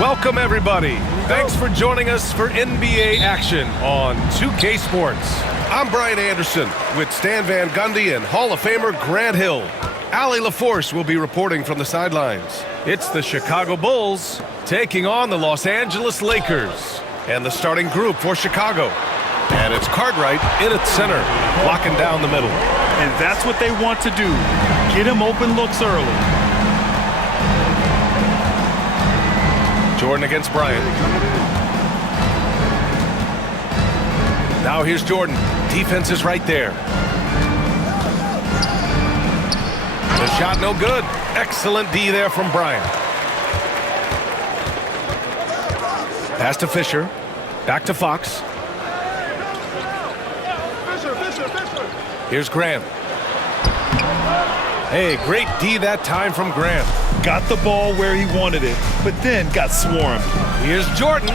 Welcome, everybody. Thanks for joining us for NBA action on 2K Sports. I'm Brian Anderson with Stan Van Gundy and Hall of Famer Grant Hill. Allie LaForce will be reporting from the sidelines. It's the Chicago Bulls taking on the Los Angeles Lakers. And the starting group for Chicago. And it's Cartwright in at center, blocking down the middle. And that's what they want to do. Get him open looks early. Jordan against Bryant. Now here's Jordan. Defense is right there. The shot no good. Excellent D there from Bryant. Pass to Fisher. Back to Fox. Here's Grant. Hey, great D that time from Grant. Got the ball where he wanted it, but then got swarmed. Here's Jordan.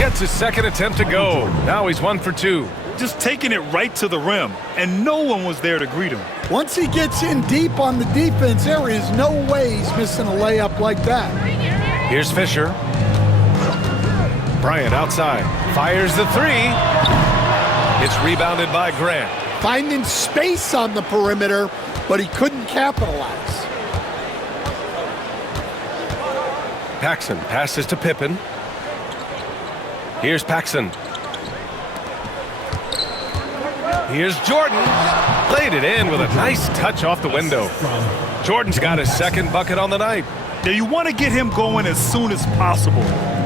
Gets his second attempt to go. Now he's 1 for 2. Just taking it right to the rim, and no one was there to greet him. Once he gets in deep on the defense, there is no way he's missing a layup like that. Here's Fisher. Bryant outside. Fires the three. It's rebounded by Grant. Finding space on the perimeter, but he couldn't capitalize. Paxson passes to Pippen. Here's Paxson. Here's Jordan. Laid it in with a nice touch off the window. Jordan's got his second bucket on the night. Now you want to get him going as soon as possible.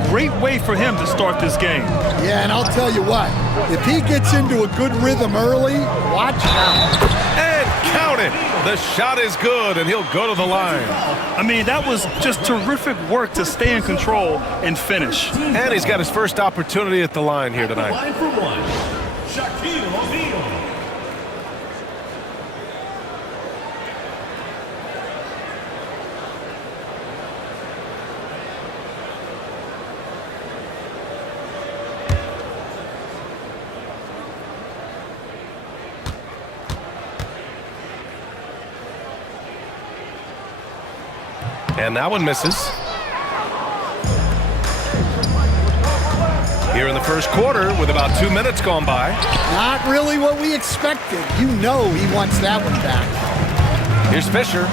Great way for him to start this game. Yeah, and I'll tell you what, if he gets into a good rhythm early, watch out. And count it. The shot is good, and he'll go to the line. I mean, that was just terrific work to stay in control and finish. And he's got his first opportunity at the line here tonight. Line for one, Shaquille O'Neal. And that one misses. Here in the first quarter with about 2 minutes gone by. Not really what we expected. You know he wants that one back. Here's Fisher.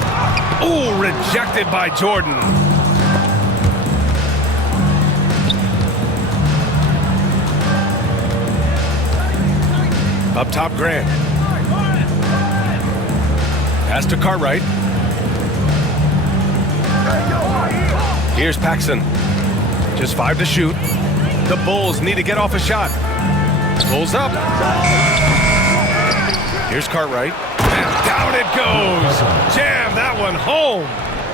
Ooh, rejected by Jordan. Up top, Grant. Pass to Cartwright. Here's Paxson. Just 5 to shoot. The Bulls need to get off a shot. Pulls up. Here's Cartwright. And down it goes. Jam that one home.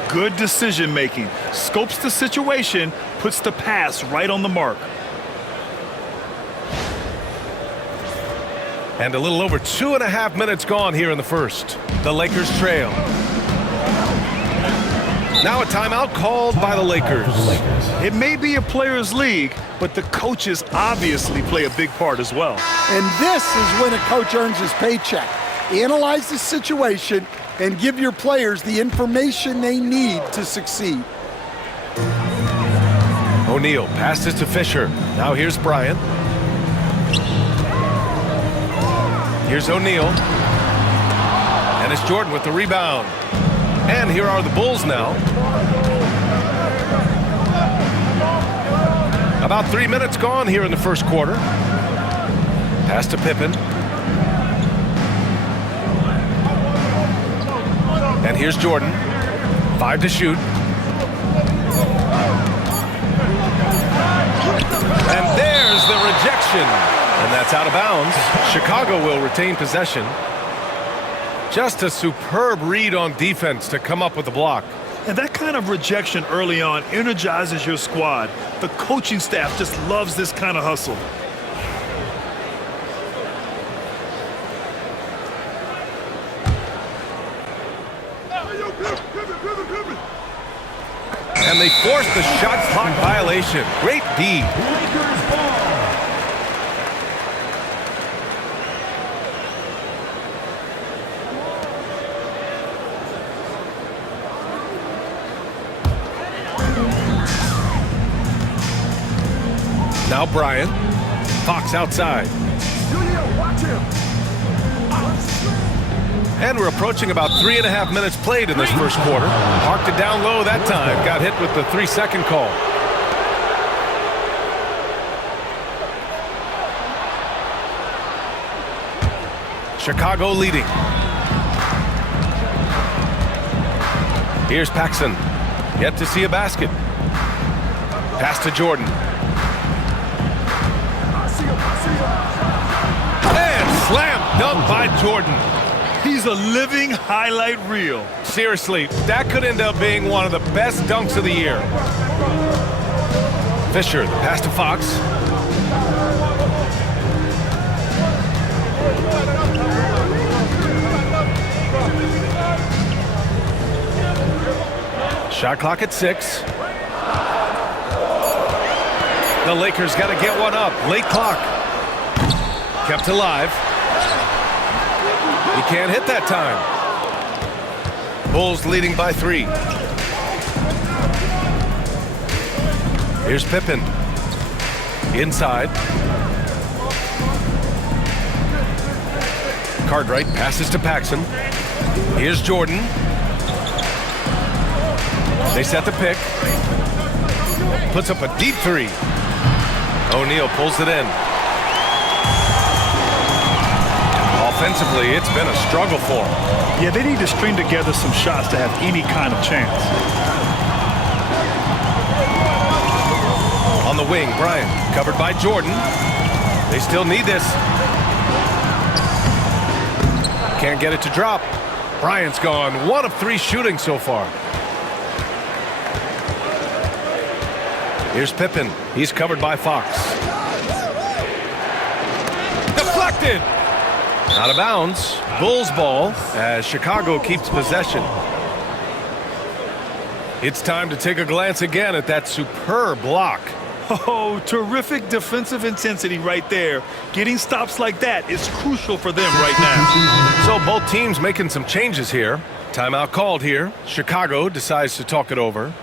Good decision making. Scopes the situation, puts the pass right on the mark. And a little over 2.5 minutes gone here in the first. The Lakers trail. Now a timeout called by the Lakers. It may be a players' league, but the coaches obviously play a big part as well. And this is when a coach earns his paycheck. Analyze the situation and give your players the information they need to succeed. O'Neal passes to Fisher. Now here's Bryant. Here's O'Neal. And it's Jordan with the rebound. And here are the Bulls now. About 3 minutes gone here in the first quarter. Pass to Pippen. And here's Jordan. 5 to shoot. And there's the rejection. And that's out of bounds. Chicago will retain possession. Just a superb read on defense to come up with the block. And that kind of rejection early on energizes your squad. The coaching staff just loves this kind of hustle. And they force the shot clock violation. Great D. Lakers ball. Now Bryant. Fox outside. And we're approaching about 3.5 minutes played in this first quarter. Marked it down low that time. Got hit with the 3-second call. Chicago leading. Here's Paxson. Yet to see a basket. Pass to Jordan. And slam dunk by Jordan. He's a living highlight reel. Seriously, that could end up being one of the best dunks of the year. Fisher, the pass to Fox. Shot clock at 6. The Lakers got to get one up. Late clock. Kept alive. He can't hit that time. Bulls leading by 3. Here's Pippen. Inside. Cartwright passes to Paxson. Here's Jordan. They set the pick. Puts up a deep 3. O'Neal pulls it in. Offensively, it's been a struggle for them. Yeah, they need to string together some shots to have any kind of chance. On the wing, Bryant, covered by Jordan. They still need this. Can't get it to drop. Bryant's gone 1 of 3 shooting so far. Here's Pippen. He's covered by Fox. Deflected! Out of bounds. Bulls ball as Chicago keeps possession. It's time to take a glance again at that superb block. Oh, terrific defensive intensity right there. Getting stops like that is crucial for them right now. So both teams making some changes here. Timeout called here. Chicago decides to talk it over.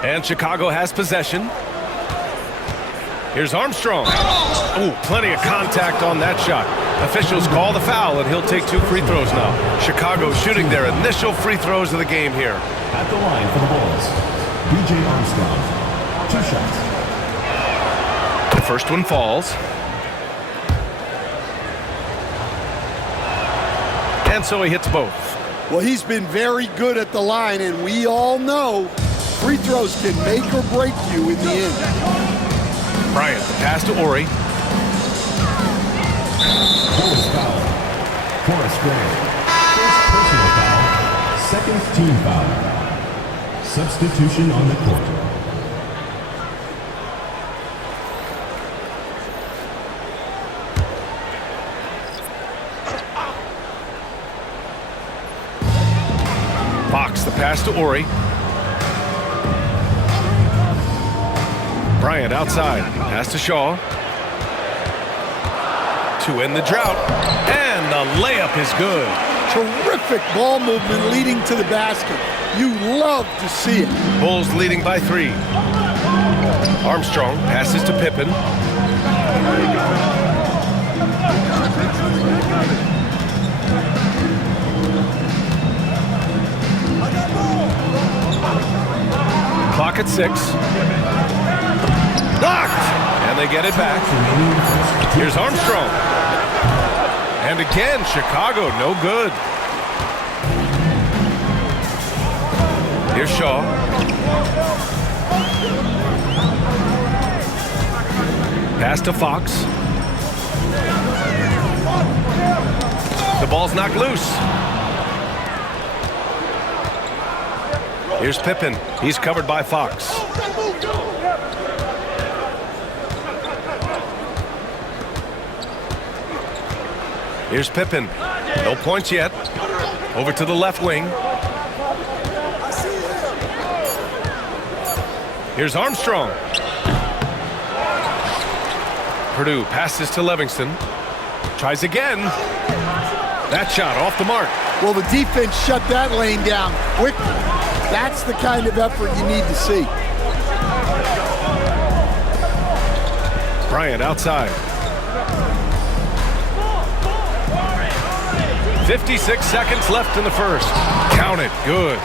And Chicago has possession. Here's Armstrong. Oh, plenty of contact on that shot. Officials call the foul, and he'll take 2 free throws now. Chicago shooting their initial free throws of the game here. At the line for the Bulls, B.J. Armstrong. 2 shots. The first one falls. And so he hits both. Well, he's been very good at the line, and we all know free throws can make or break you in the end. Bryant, the pass to Ori. Bulls foul. Horace Gray. First personal foul. Second team foul. Substitution on the court. pass to Ori. Bryant outside. Pass to Shaw. To end the drought. And the layup is good. Terrific ball movement leading to the basket. You love to see it. Bulls leading by 3. Armstrong passes to Pippen. Clock at 6. Knocked! And they get it back. Here's Armstrong. And again, Chicago, no good. Here's Shaw. Pass to Fox. The ball's knocked loose. Here's Pippen. He's covered by Fox. Here's Pippen. No points yet. Over to the left wing. Here's Armstrong. Purdue passes to Livingston. Tries again. That shot off the mark. Well, the defense shut that lane down quickly. That's the kind of effort you need to see. Bryant outside. 56 seconds left in the first. Count it. Good.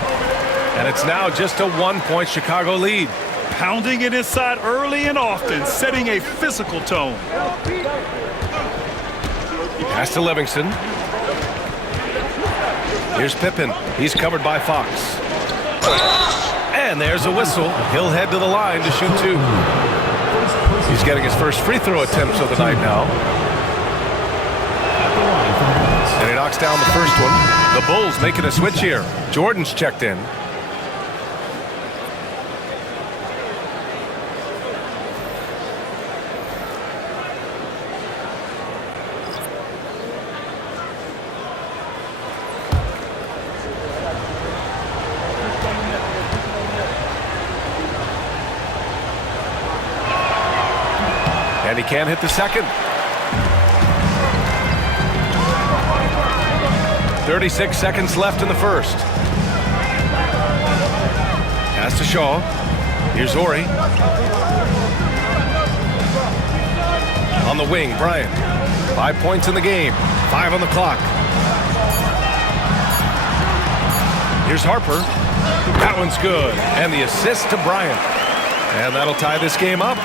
And it's now just a 1-point Chicago lead. Pounding it inside early and often, setting a physical tone. Pass to Livingston. Here's Pippen. He's covered by Fox. And there's a whistle. He'll head to the line to shoot 2. He's getting his first free throw attempts of the night now. And he knocks down the first one. The Bulls making a switch here. Jordan's checked in. And he can't hit the second. 36 seconds left in the first. Pass to Shaw. Here's Ori. On the wing, Bryant. 5 points in the game. 5 on the clock. Here's Harper. That one's good. And the assist to Bryant. And that'll tie this game up.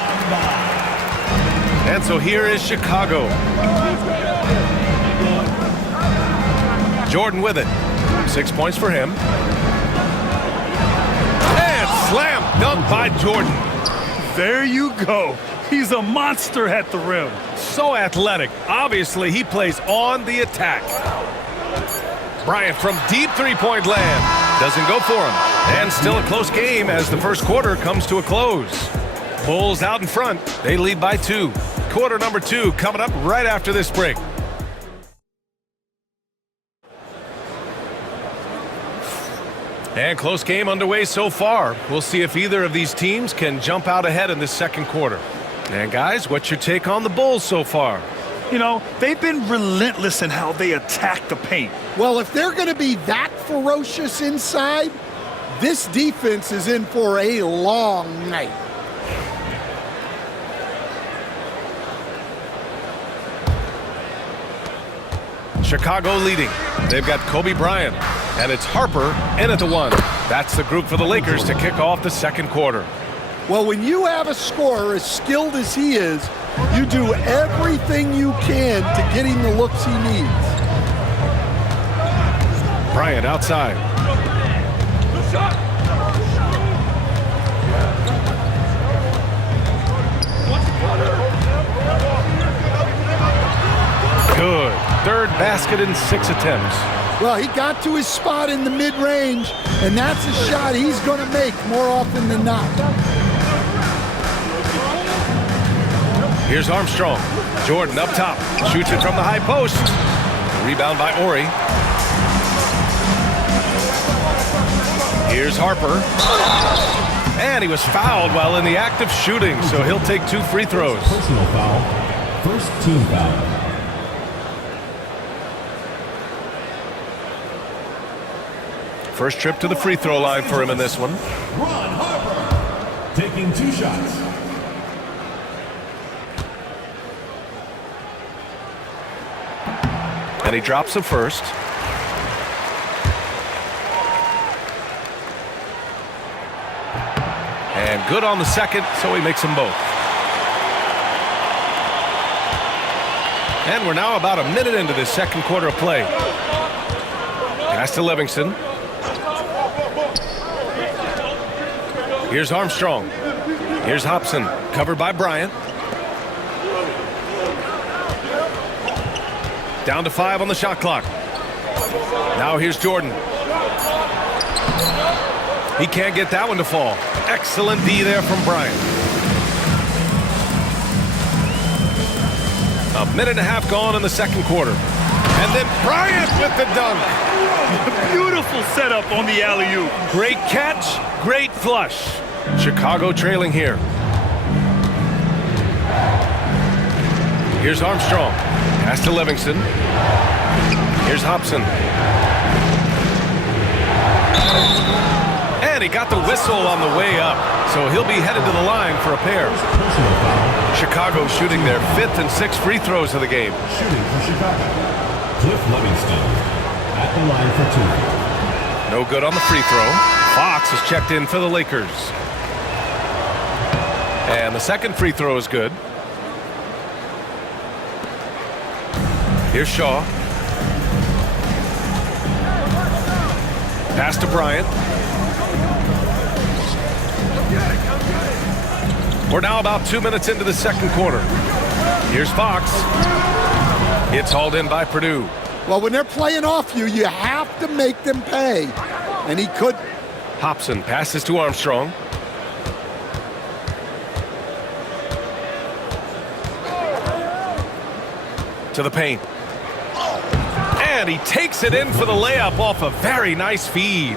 And so here is Chicago. Jordan with it. 6 points for him. And slam dunk by Jordan. There you go. He's a monster at the rim. So athletic. Obviously, he plays on the attack. Bryant from deep three-point land. Doesn't go for him. And still a close game as the first quarter comes to a close. Bulls out in front. They lead by 2. Quarter number 2 coming up right after this break. And close game underway so far. We'll see if either of these teams can jump out ahead in this second quarter. And guys, what's your take on the Bulls so far? You know, they've been relentless in how they attack the paint. Well, if they're going to be that ferocious inside, this defense is in for a long night. Chicago leading. They've got Kobe Bryant, and it's Harper in at the 1. That's the group for the Lakers to kick off the second quarter. Well, when you have a scorer as skilled as he is, you do everything you can to get him the looks he needs. Bryant outside. Good. Third basket in 6 attempts. Well, he got to his spot in the mid-range, and that's a shot he's going to make more often than not. Here's Armstrong. Jordan up top. Shoots it from the high post. Rebound by Ori. Here's Harper. And he was fouled while in the act of shooting, so he'll take 2 free throws. Personal foul. First team foul. First trip to the free throw line for him in this one. Ron Harper taking 2 shots. And he drops the first. And good on the second, so he makes them both. And we're now about a minute into this second quarter of play. Pass to Livingston. Here's Armstrong. Here's Hobson, covered by Bryant. Down to 5 on the shot clock. Now here's Jordan. He can't get that one to fall. Excellent D there from Bryant. A minute and a half gone in the second quarter. And then Bryant with the dunk. Beautiful setup on the alley-oop. Great catch, great flush. Chicago trailing here. Here's Armstrong. Pass to Livingston. Here's Hobson. And he got the whistle on the way up, so he'll be headed to the line for a pair. Chicago shooting their 5th and 6th free throws of the game. Shooting for Chicago. Cliff Livingston at the line for 2. No good on the free throw. Fox is checked in for the Lakers. And the second free throw is good. Here's Shaw. Pass to Bryant. We're now about 2 minutes into the second quarter. Here's Fox. It's hauled in by Purdue. Well, when they're playing off you, you have to make them pay. And he could. Hobson passes to Armstrong. To the paint. And he takes it in for the layup off a very nice feed.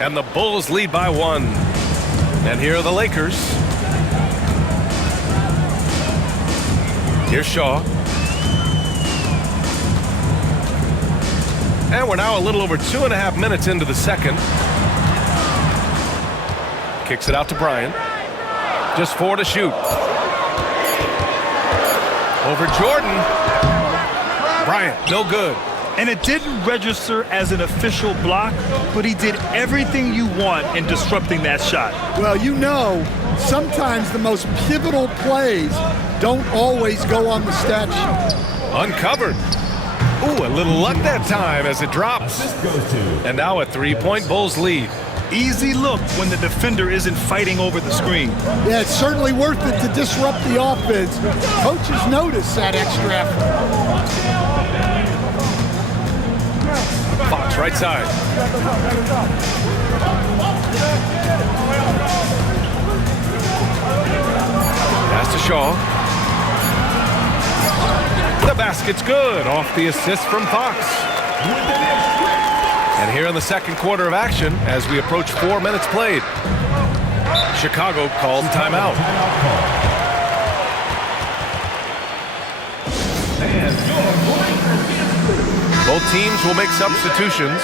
And the Bulls lead by 1. And here are the Lakers. Here's Shaw. And we're now a little over 2.5 minutes into the second. Kicks it out to Bryant. Just 4 to shoot. Over Jordan. Bryant, no good. And it didn't register as an official block, but he did everything you want in disrupting that shot. Well, you know, sometimes the most pivotal plays don't always go on the stat sheet. Uncovered. Ooh, a little luck that time as it drops. Assist goes to. And now a 3-point Bulls lead. Easy look when the defender isn't fighting over the screen. Yeah, it's certainly worth it to disrupt the offense. Coaches notice that extra effort. Fox right side. Pass to Shaw. The basket's good off the assist from Fox. And here in the second quarter of action, as we approach 4 minutes played, Chicago calls timeout. Both teams will make substitutions.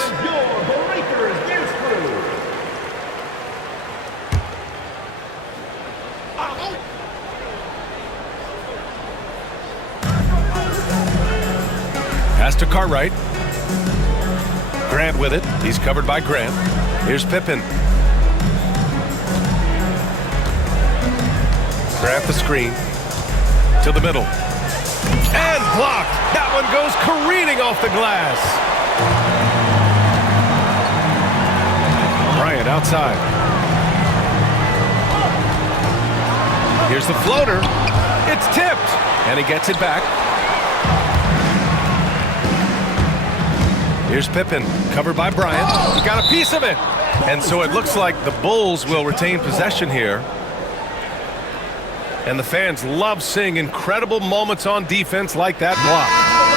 Pass to Cartwright. Grant with it. He's covered by Grant. Here's Pippen. Grant the screen. To the middle. And blocked. That one goes careening off the glass. Bryant outside. Here's the floater. It's tipped. And he gets it back. Here's Pippen, covered by Bryant. He got a piece of it. And so it looks like the Bulls will retain possession here. And the fans love seeing incredible moments on defense like that block.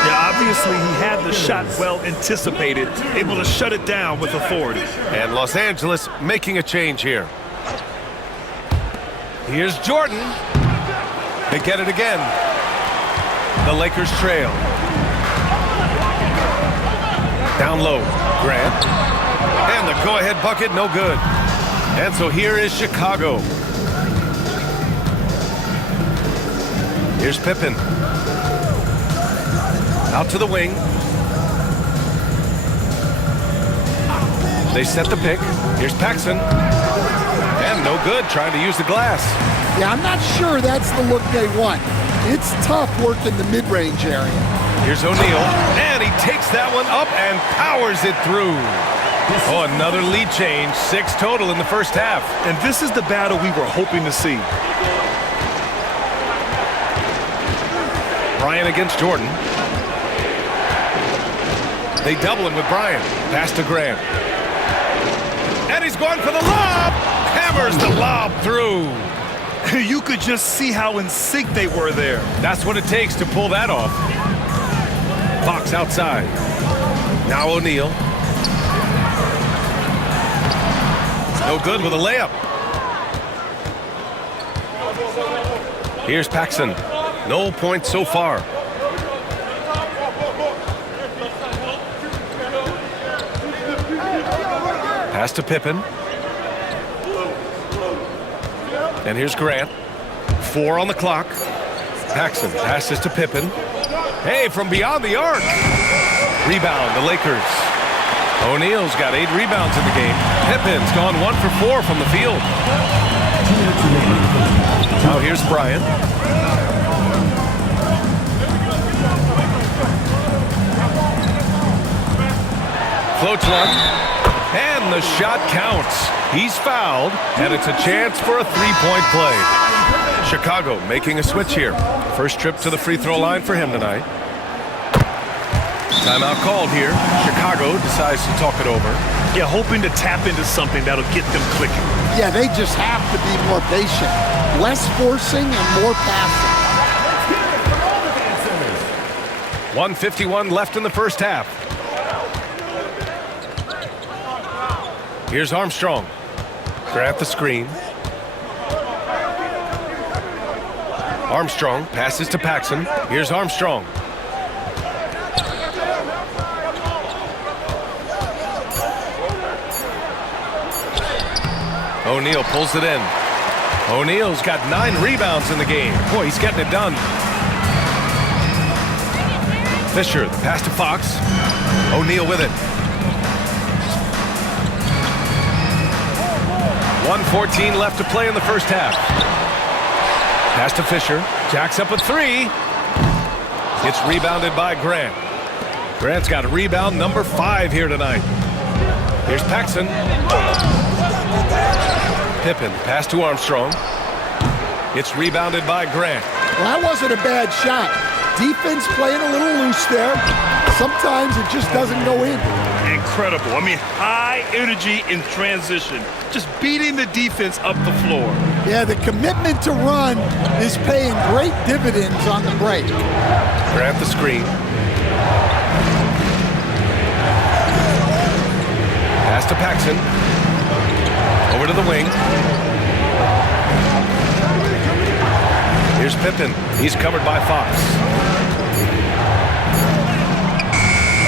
Yeah, Obviously, he had the shot well anticipated, able to shut it down with authority. And Los Angeles making a change here. Here's Jordan. They get it again. The Lakers trail. Down low, Grant. And the go-ahead bucket, no good. And so here is Chicago. Here's Pippen. Out to the wing. They set the pick. Here's Paxson. And no good, trying to use the glass. Yeah, I'm not sure that's the look they want. It's tough working the mid-range area. Here's O'Neal, and he takes that one up and powers it through. Oh, another lead change, 6 total in the first half. And this is the battle we were hoping to see. Bryant against Jordan. They double him with Bryant. Pass to Grant. And he's going for the lob. Hammers the lob through. You could just see how in sync they were there. That's what it takes to pull that off. Fox outside. Now O'Neal. No good with a layup. Here's Paxson. No points so far. Pass to Pippen. And here's Grant. 4 on the clock. Paxson passes to Pippen. Hey, from beyond the arc. Rebound, the Lakers. O'Neal's got 8 rebounds in the game. Pippen's gone 1 for 4 from the field. Now here's Bryant. Floats one. And the shot counts. He's fouled, and it's a chance for a 3-point play. Chicago making a switch here. First trip to the free throw line for him tonight. Timeout called here. Chicago decides to talk it over. Yeah, hoping to tap into something that'll get them clicking. Yeah, they just have to be more patient. Less forcing and more passing. 1:51 left in the first half. Here's Armstrong. Grab the screen. Armstrong passes to Paxson. Here's Armstrong. O'Neal pulls it in. O'Neal's got 9 rebounds in the game. Boy, he's getting it done. Fisher, the pass to Fox. O'Neal with it. 1:14 left to play in the first half. Pass to Fisher. Jacks up a 3. It's rebounded by Grant. Grant's got a rebound number 5 here tonight. Here's Paxson. Pippen, pass to Armstrong. It's rebounded by Grant. Well, that wasn't a bad shot. Defense playing a little loose there. Sometimes it just doesn't go in. Incredible. I mean, high energy in transition. Just beating the defense up the floor. Yeah, the commitment to run is paying great dividends on the break. Grant the screen. Pass to Paxson. Over to the wing. Here's Pippen. He's covered by Fox.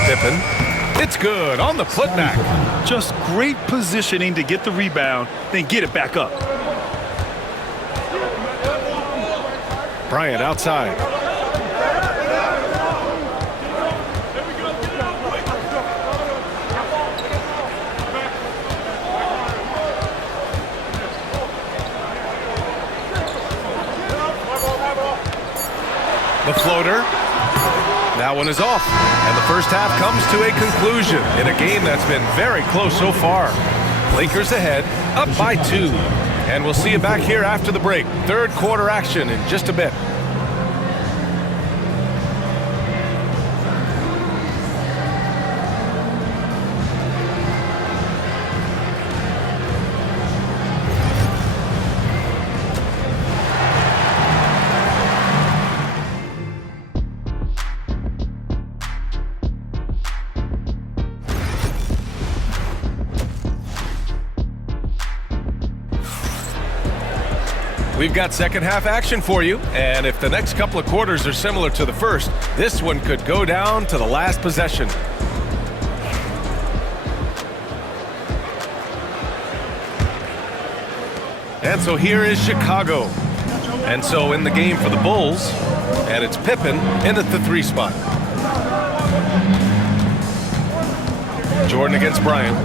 Pippen. It's good on the putback. Just great positioning to get the rebound, then get it back up. Bryant outside. The floater. That one is off. And the first half comes to a conclusion in a game that's been very close so far. Lakers ahead, up by 2. And we'll see you back here after the break. Third quarter action in just a bit. We've got second half action for you, and if the next couple of quarters are similar to the first, this one could go down to the last possession. And so here is Chicago. And so in the game for the Bulls, and it's Pippen in at the 3 spot. Jordan against Bryant.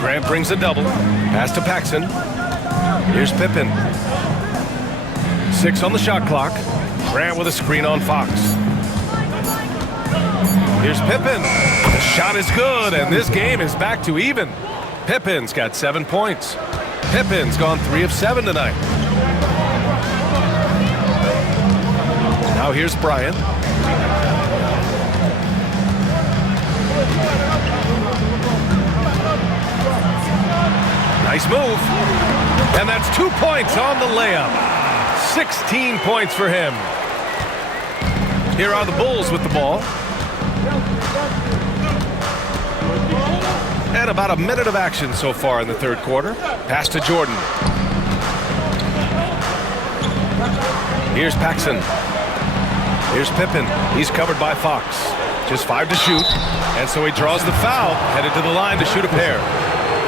Grant brings a double. Pass to Paxson. Here's Pippen. 6 on the shot clock. Grant with a screen on Fox. Here's Pippen. The shot is good, and this game is back to even. Pippen's got 7 points. Pippen's gone 3 of 7 tonight. Now here's Bryant. Nice move. And that's 2 points on the layup. 16 points for him. Here are the Bulls with the ball. And about a minute of action so far in the third quarter. Pass to Jordan. Here's Paxson. Here's Pippen. He's covered by Fox. Just 5 to shoot. And so he draws the foul, headed to the line to shoot a pair.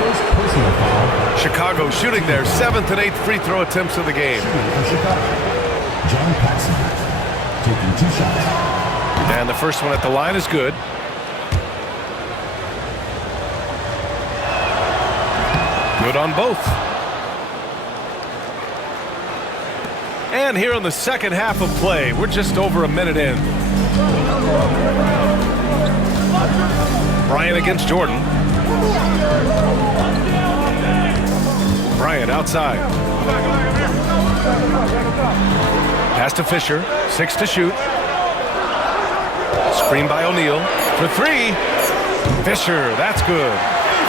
First personal foul. Chicago shooting their 7th and 8th free throw attempts of the game. John Paxson taking 2 shots. And the first one at the line is good. Good on both. And here in the second half of play, we're just over a minute in. Bryant against Jordan. Bryant outside. Pass to Fisher. 6 to shoot. Screen by O'Neal for 3. Fisher, that's good.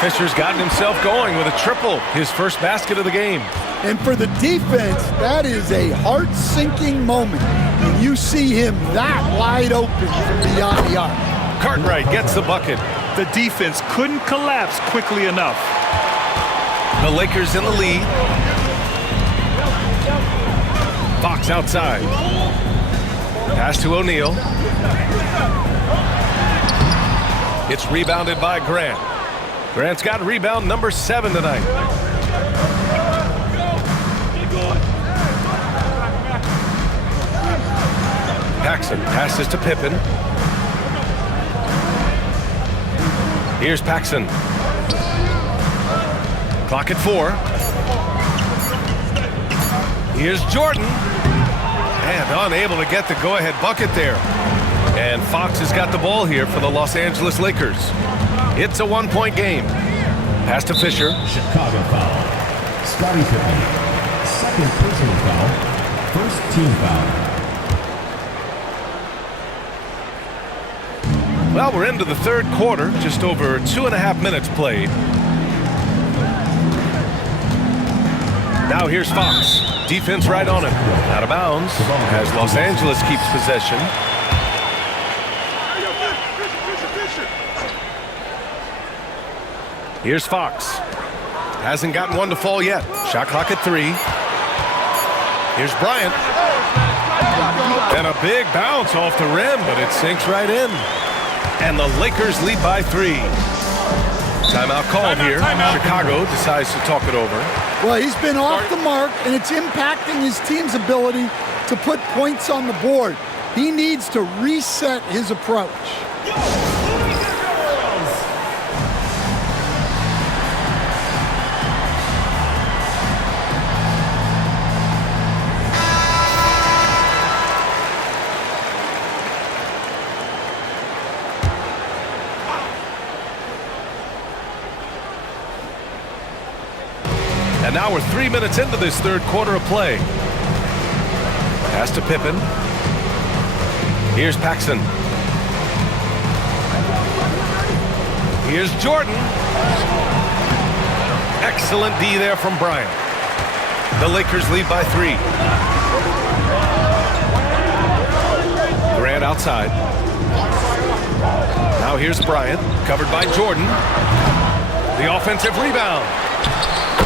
Fisher's gotten himself going with a triple, his first basket of the game. And for the defense, that is a heart-sinking moment when you see him that wide open from beyond the arc. Cartwright gets the bucket. The defense couldn't collapse quickly enough. The Lakers in the lead. Fox outside. Pass to O'Neal. It's rebounded by Grant. Grant's got rebound number 7 tonight. Paxson passes to Pippen. Here's Paxson. Clock at 4. Here's Jordan. And unable to get the go-ahead bucket there. And Fox has got the ball here for the Los Angeles Lakers. It's a 1-point game. Pass to Fisher. Chicago foul. Scottie Pippen. Second personal foul. First team foul. Well, we're into the third quarter. Just over 2.5 minutes played. Now here's Fox. Defense right on him. Out of bounds as Los Angeles keeps possession. Here's Fox. Hasn't gotten one to fall yet. Shot clock at 3. Here's Bryant. And a big bounce off the rim, but it sinks right in. And the Lakers lead by 3. Timeout called here. Chicago decides to talk it over. Well, he's been off the mark, and it's impacting his team's ability to put points on the board. He needs to reset his approach. And now we're 3 minutes into this third quarter of play. Pass to Pippen. Here's Paxson. Here's Jordan. Excellent D there from Bryant. The Lakers lead by 3. Grant outside. Now here's Bryant, covered by Jordan. The offensive rebound.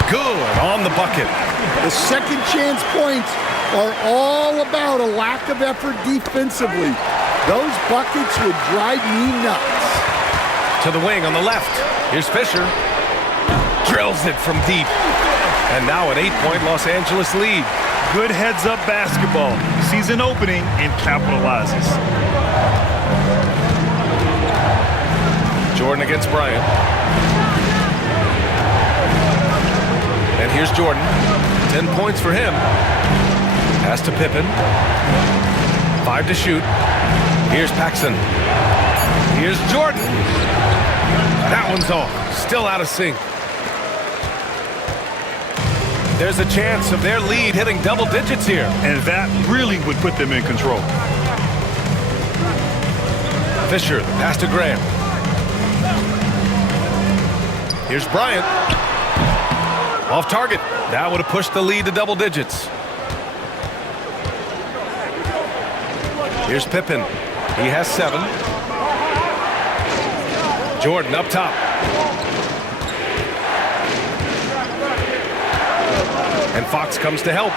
Good on the bucket. The second chance points are all about a lack of effort defensively. Those buckets would drive me nuts. To the wing on the left. Here's Fisher. Drills it from deep. And now an 8-point Los Angeles lead. Good heads-up basketball. Sees an opening and capitalizes. Jordan against Bryant. And here's Jordan. 10 points for him. Pass to Pippen. 5 to shoot. Here's Paxson. Here's Jordan. That one's off. Still out of sync. There's a chance of their lead hitting double digits here. And that really would put them in control. Fisher, pass to Graham. Here's Bryant. Off target. That would have pushed the lead to double digits. Here's Pippen. He has 7. Jordan up top. And Fox comes to help.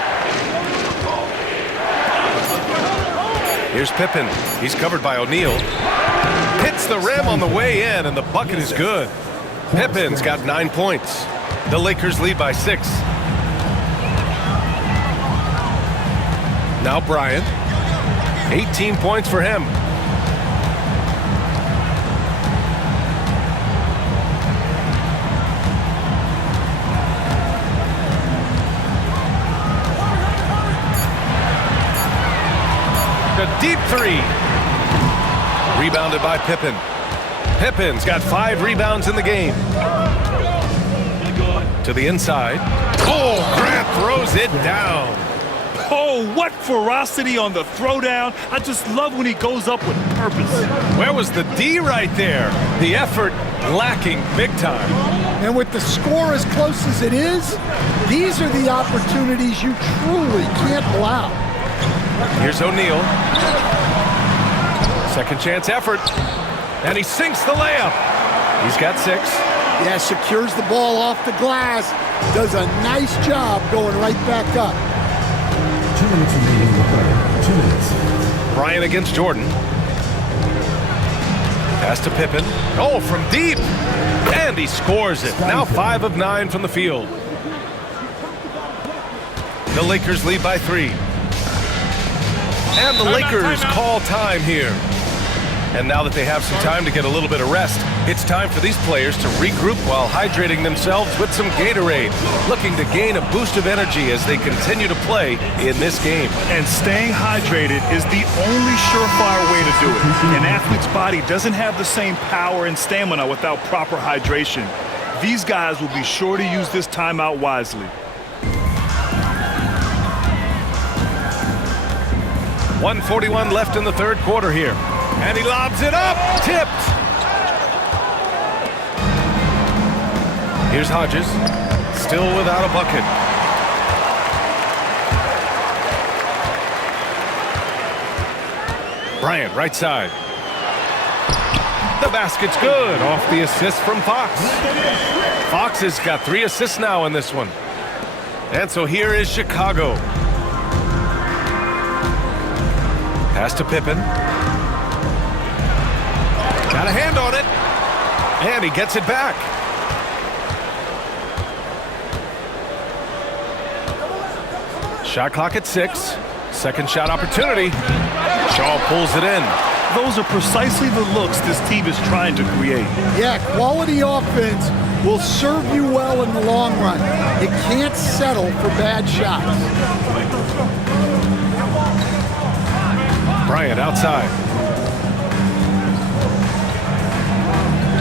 Here's Pippen. He's covered by O'Neal. Hits the rim on the way in, and the bucket is good. Pippen's got 9 points. The Lakers lead by 6. Now Bryant. 18 points for him. A deep 3. Rebounded by Pippen. Pippen's got 5 rebounds in the game. To the inside. Oh, Grant throws it down. Oh, what ferocity on the throwdown. I just love when he goes up with purpose. Where was the D right there? The effort lacking big time. And with the score as close as it is, these are the opportunities you truly can't allow. Here's O'Neal. Second chance effort. And he sinks the layup. He's got 6. Yeah, secures the ball off the glass. Does a nice job going right back up. 2 minutes remaining in the quarter. 2 minutes. Bryant against Jordan. Pass to Pippen. Oh, from deep. And he scores it. Now 5 of 9 from the field. The Lakers lead by 3. And the Lakers call time here. And now that they have some time to get a little bit of rest, it's time for these players to regroup while hydrating themselves with some Gatorade, looking to gain a boost of energy as they continue to play in this game. And staying hydrated is the only surefire way to do it. An athlete's body doesn't have the same power and stamina without proper hydration. These guys will be sure to use this timeout wisely. 1:41 left in the third quarter here. And he lobs it up. Tipped. Here's Hodges. Still without a bucket. Bryant, right side. The basket's good. Off the assist from Fox. Fox has got 3 assists now in this one. And so here is Chicago. Pass to Pippen. Got a hand on it. And he gets it back. Shot clock at 6. Second shot opportunity. Shaw pulls it in. Those are precisely the looks this team is trying to create. Yeah, quality offense will serve you well in the long run. You can't settle for bad shots. Bryant outside.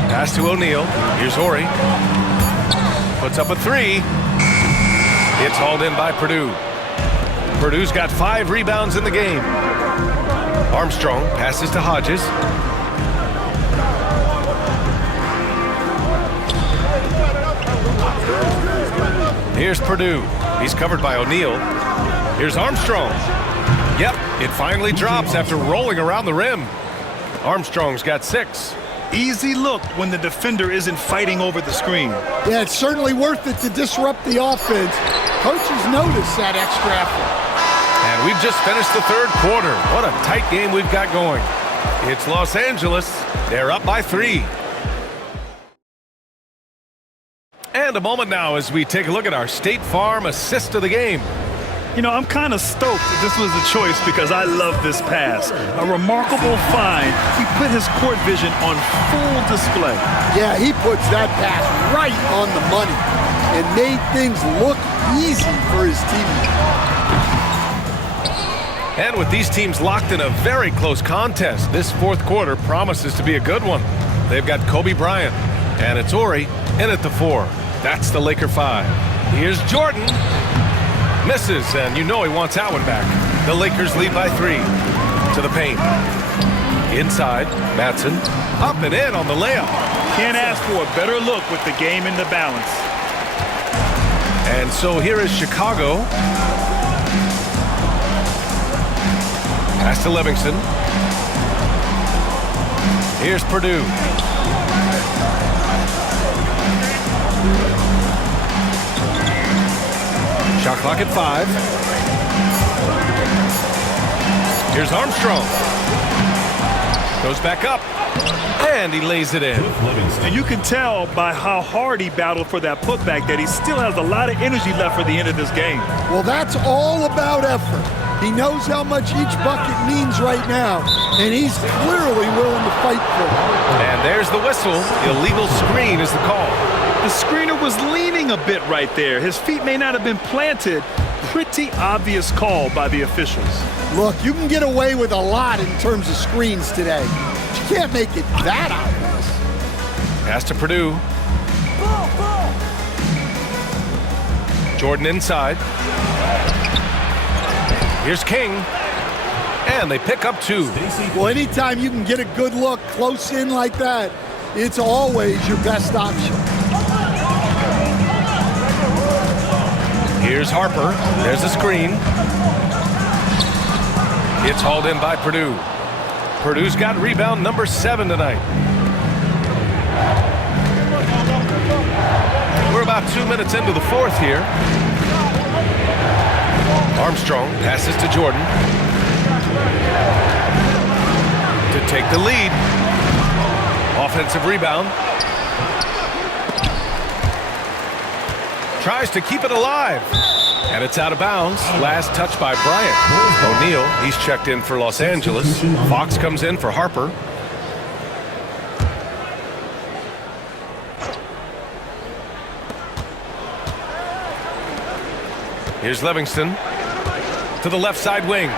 Pass to O'Neal. Here's Horry. Puts up a 3. It's hauled in by Purdue. Purdue's got 5 rebounds in the game. Armstrong passes to Hodges. Here's Purdue. He's covered by O'Neal. Here's Armstrong. Yep, it finally drops after rolling around the rim. Armstrong's got 6. Easy look when the defender isn't fighting over the screen. Yeah, it's certainly worth it to disrupt the offense. Coaches notice that extra effort. And we've just finished the third quarter. What a tight game we've got going. It's Los Angeles. They're up by 3. And a moment now as we take a look at our State Farm assist of the game. You know, I'm kind of stoked that this was a choice because I love this pass. A remarkable find. He put his court vision on full display. Yeah, he puts that pass right on the money and made things look easy for his teammates. And with these teams locked in a very close contest, this fourth quarter promises to be a good one. They've got Kobe Bryant, and it's Ori in at the 4. That's the Laker 5. Here's Jordan. Misses, and you know he wants that one back. The Lakers lead by 3. To the paint. Inside, Matson. Up and in on the layup. Can't ask for a better look with the game in the balance. And so here is Chicago. Pass to Livingston. Here's Purdue. Shot clock at 5. Here's Armstrong. Goes back up. And he lays it in. And you can tell by how hard he battled for that putback that he still has a lot of energy left for the end of this game. Well, that's all about effort. He knows how much each bucket means right now, and he's clearly willing to fight for it. And there's the whistle. Illegal screen is the call. The screener was leaning a bit right there. His feet may not have been planted. Pretty obvious call by the officials. Look, you can get away with a lot in terms of screens today. But you can't make it that obvious. Pass to Purdue. Jordan inside. Here's King. And they pick up 2. Well, anytime you can get a good look close in like that, it's always your best option. Here's Harper. There's a screen. It's hauled in by Purdue. Purdue's got rebound number 7 tonight. We're about 2 minutes into the fourth here. Armstrong passes to Jordan to take the lead. Offensive rebound. Tries to keep it alive. And it's out of bounds. Last touch by Bryant. O'Neal, he's checked in for Los Angeles. Fox comes in for Harper. Here's Livingston to the left side wing.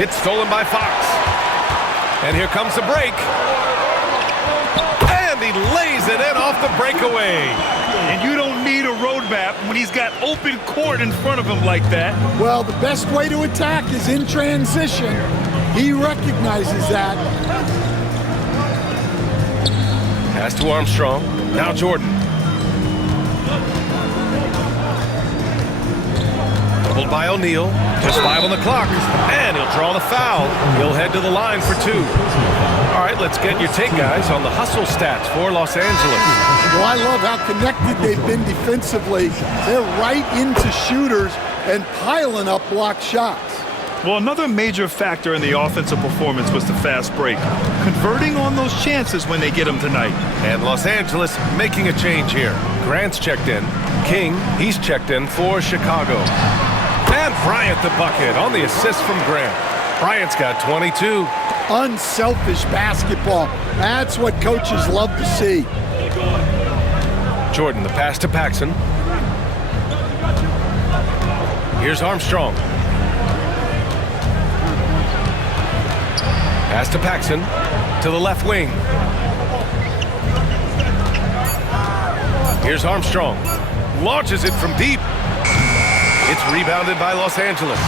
It's stolen by Fox. And here comes the break. And he lays it in off the breakaway. And you don't need a roadmap when he's got open court in front of him like that. Well, the best way to attack is in transition. He recognizes that. Pass to Armstrong. Now Jordan. Doubled by O'Neal. Just 5 on the clock. And he'll draw the foul. He'll head to the line for 2. All right, let's get your take, guys, on the hustle stats for Los Angeles. Well, I love how connected they've been defensively. They're right into shooters and piling up blocked shots. Well, another major factor in the offensive performance was the fast break. Converting on those chances when they get them tonight. And Los Angeles making a change here. Grant's checked in. King, he's checked in for Chicago. And Bryant the bucket on the assist from Grant. Bryant's got 22. Unselfish basketball. That's what coaches love to see. Jordan, the pass to Paxson. Here's Armstrong. Pass to Paxson to the left wing. Here's Armstrong. Launches it from deep. It's rebounded by Los Angeles.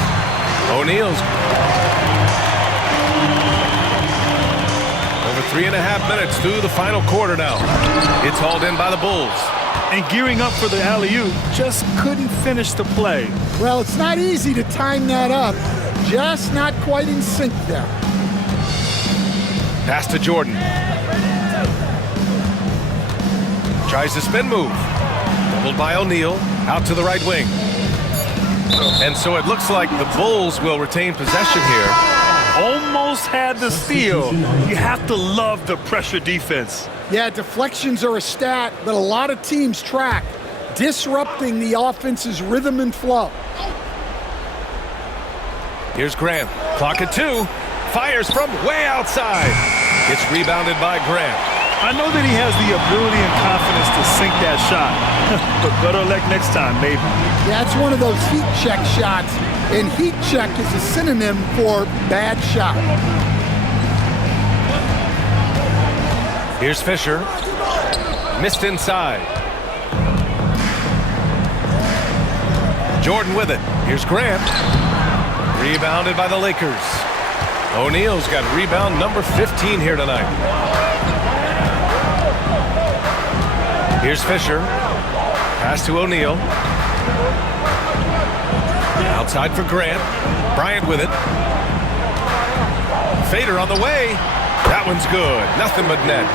O'Neal's. Over 3.5 minutes through the final quarter now. It's hauled in by the Bulls. And gearing up for the alley-oop, just couldn't finish the play. Well, it's not easy to time that up. Just not quite in sync there. Pass to Jordan. Tries the spin move. Doubled by O'Neal. Out to the right wing. And so it looks like the Bulls will retain possession here. Almost had the steal. You have to love the pressure defense. Yeah, deflections are a stat that a lot of teams track, disrupting the offense's rhythm and flow. Here's Grant. Clock at 2. Fires from way outside. Gets rebounded by Grant. I know that he has the ability and confidence to sink that shot, but better luck next time, maybe. Yeah, it's one of those heat check shots, and heat check is a synonym for bad shot. Here's Fisher. Missed inside. Jordan with it. Here's Grant. Rebounded by the Lakers. O'Neal's got rebound number 15 here tonight. Here's Fisher. Pass to O'Neal. Outside for Grant. Bryant with it. Fader on the way. That one's good. Nothing but net.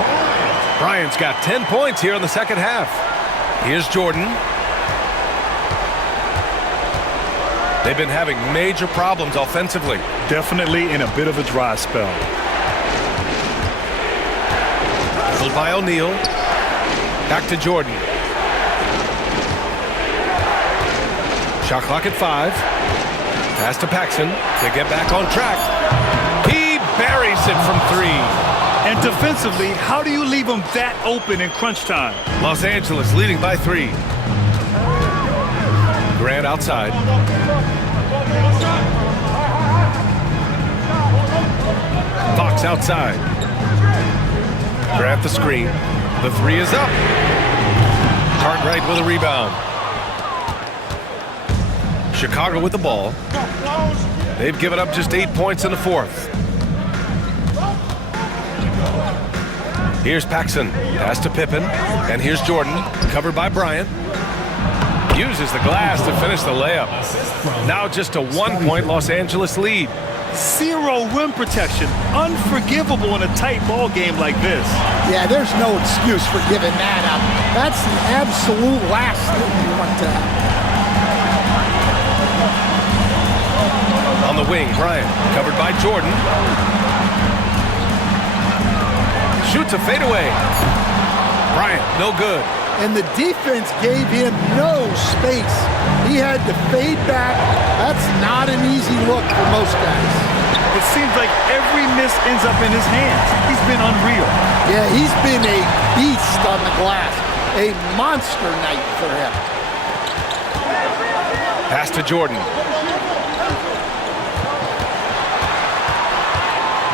Bryant's got 10 points here in the second half. Here's Jordan. They've been having major problems offensively. Definitely in a bit of a dry spell. Pulled by O'Neal. Back to Jordan. Shot clock at 5. Pass to Paxson to get back on track. He buries it from 3. And defensively, how do you leave them that open in crunch time? Los Angeles leading by 3. Grant outside. Fox outside. Grant the screen. The 3 is up. Cartwright with a rebound. Chicago with the ball. They've given up just 8 points in the fourth. Here's Paxson. Pass to Pippen. And here's Jordan. Covered by Bryant. Uses the glass to finish the layup. Now just a 1-point Los Angeles lead. 0 rim protection. Unforgivable in a tight ball game like this. Yeah, there's no excuse for giving that up. That's the absolute last thing you want to have. On the wing, Bryant. Covered by Jordan. Shoots a fadeaway. Bryant, no good. And the defense gave him no space. He had to fade back. That's not an easy look for most guys. It seems like every miss ends up in his hands. He's been unreal. Yeah, he's been a beast on the glass. A monster night for him. Pass to Jordan.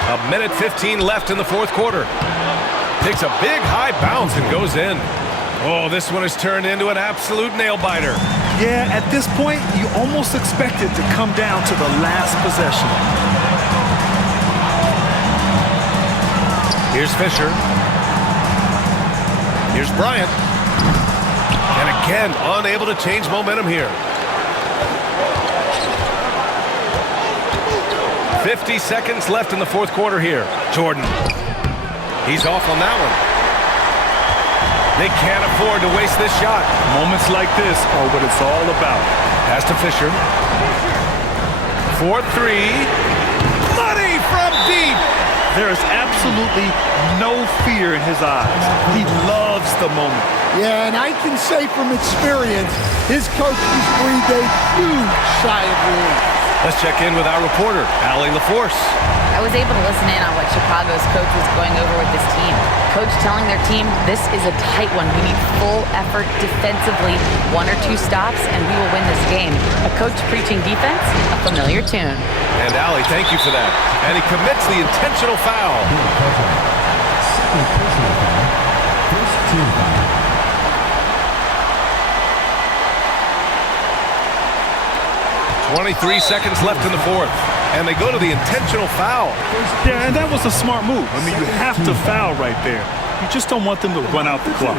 A minute 15 left in the fourth quarter. Takes a big high bounce and goes in. Oh, this one has turned into an absolute nail-biter. Yeah, at this point, you almost expect it to come down to the last possession. Here's Fisher. Here's Bryant. And again, unable to change momentum here. 50 seconds left in the fourth quarter here. Jordan. He's off on that one. They can't afford to waste this shot. Moments like this are what it's all about. Pass to Fisher. 4-3. Money from deep. There is absolutely no fear in his eyes. He loves the moment. Yeah, and I can say from experience, his coaches breathed a huge sigh of relief. Let's check in with our reporter, Allie LaForce. I was able to listen in on what Chicago's coach was going over with this team. Coach telling their team, this is a tight one. We need full effort defensively, 1 or 2 stops, and we will win this game. A coach preaching defense, a familiar tune. And Allie, thank you for that. And he commits the intentional foul. Second personal foul. First team foul. 23 seconds left in the fourth. And they go to the intentional foul. Yeah, and that was a smart move. I mean, you have to foul right there. You just don't want them to run out the clock.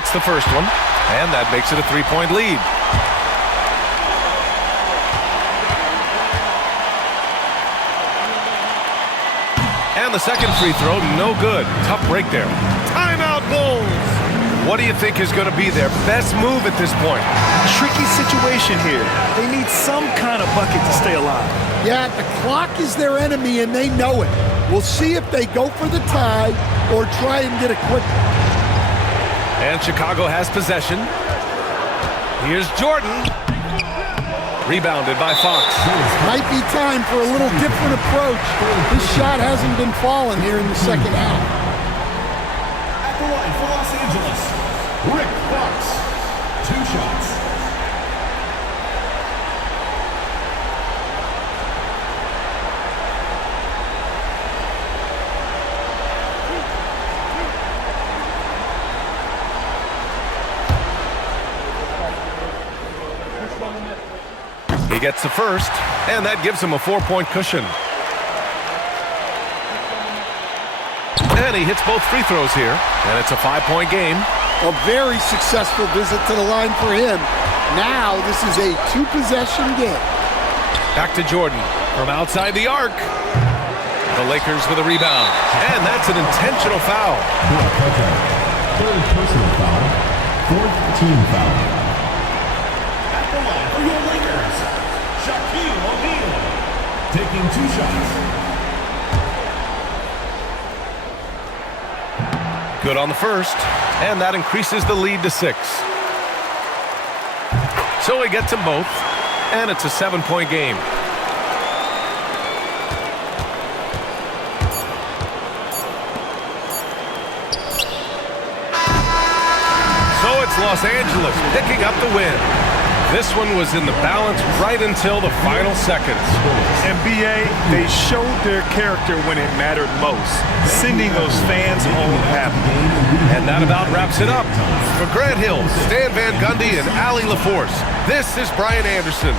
hits the first one, and that makes it a 3-point lead. And the second free throw, no good. Tough break there. Timeout, Bulls! What do you think is going to be their best move at this point? Tricky situation here. They need some kind of bucket to stay alive. Yeah, the clock is their enemy, and they know it. We'll see if they go for the tie or try and get a quick. And Chicago has possession. Here's Jordan. Rebounded by Fox. Might be time for a little different approach. This shot hasn't been falling here in the second half. At the line for Los Angeles, Rick Fox. 2 shots. He gets the first, and that gives him a 4-point cushion. And he hits both free throws here, and it's a 5-point game. A very successful visit to the line for him. Now this is a 2-possession game. Back to Jordan from outside the arc. The Lakers with a rebound, and that's an intentional foul. Third personal foul. 4th team foul. At the line for your Lakers, Shaquille O'Neal. Taking 2 shots. Good on the first, and that increases the lead to 6. So he gets them both, and it's a 7-point game. So it's Los Angeles picking up the win. This one was in the balance right until the final seconds. NBA, they showed their character when it mattered most, sending those fans home happy. And that about wraps it up. For Grant Hill, Stan Van Gundy, and Ali LaForce, this is Brian Anderson.